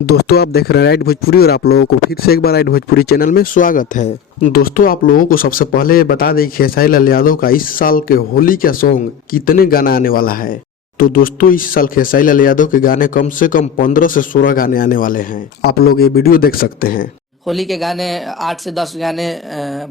दोस्तों आप देख रहे हैं राइट भोजपुरी और आप लोगों को फिर से एक बार राइट भोजपुरी चैनल में स्वागत है। दोस्तों आप लोगों को सबसे पहले बता दें खेसारी लाल यादव का इस साल के होली का सॉन्ग कितने गाना आने वाला है। तो दोस्तों इस साल खेसारी लाल यादव के गाने कम से कम 15 से 16 गाने आने वाले हैं। आप लोग ये वीडियो देख सकते हैं। होली के गाने 8 से 10 गाने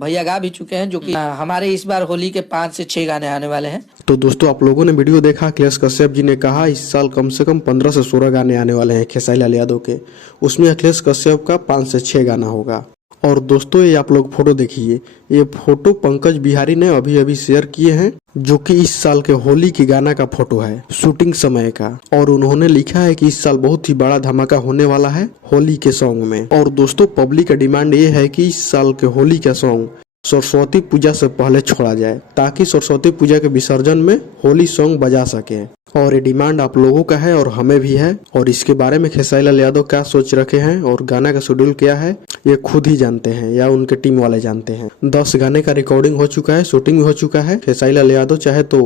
भैया गा भी चुके हैं, जो कि हमारे इस बार होली के 5 से 6 गाने आने वाले हैं। तो दोस्तों आप लोगों ने वीडियो देखा, अखिलेश कश्यप जी ने कहा इस साल कम से कम 15 से 16 गाने आने वाले हैं खेसारी लाल यादव के। उसमें अखिलेश कश्यप का 5 से 6 गाना होगा। और दोस्तों ये आप लोग फोटो देखिए, ये फोटो पंकज बिहारी ने अभी अभी शेयर किए हैं, जो कि इस साल के होली की गाना का फोटो है शूटिंग समय का। और उन्होंने लिखा है कि इस साल बहुत ही बड़ा धमाका होने वाला है होली के सॉन्ग में। और दोस्तों पब्लिक का डिमांड ये है कि इस साल के होली का सॉन्ग सरस्वती पूजा से पहले छोड़ा जाए, ताकि सरस्वती पूजा के विसर्जन में होली सॉन्ग बजा सके। और ये डिमांड आप लोगों का है और हमें भी है। और इसके बारे में खेसारी लाल यादव क्या सोच रखे हैं और गाना का शेड्यूल क्या है, ये खुद ही जानते हैं या उनके टीम वाले जानते हैं। 10 गाने का रिकॉर्डिंग हो चुका है, शूटिंग भी हो चुका है। खेसारी लाल यादव चाहे तो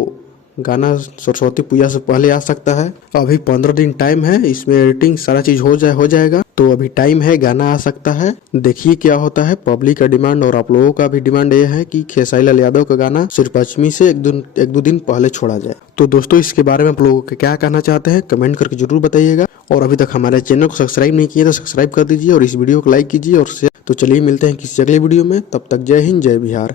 गाना सरस्वती पूजा से पहले आ सकता है। अभी 15 दिन टाइम है, इसमें एडिटिंग सारा चीज हो जाएगा। तो अभी टाइम है, गाना आ सकता है। देखिए क्या होता है। पब्लिक का डिमांड और आप लोगों का भी डिमांड ये है कि खेसारी लाल यादव का गाना सिर्फ 5वीं से एक दो दिन पहले छोड़ा जाए। तो दोस्तों इसके बारे में आप लोगों को क्या कहना चाहते हैं कमेंट करके जरूर बताइएगा। और अभी तक हमारे चैनल को सब्सक्राइब नहीं किया तो सब्सक्राइब कर दीजिए और इस वीडियो को लाइक कीजिए और शेयर। तो चलिए मिलते हैं किसी अगले वीडियो में, तब तक जय हिंद जय बिहार।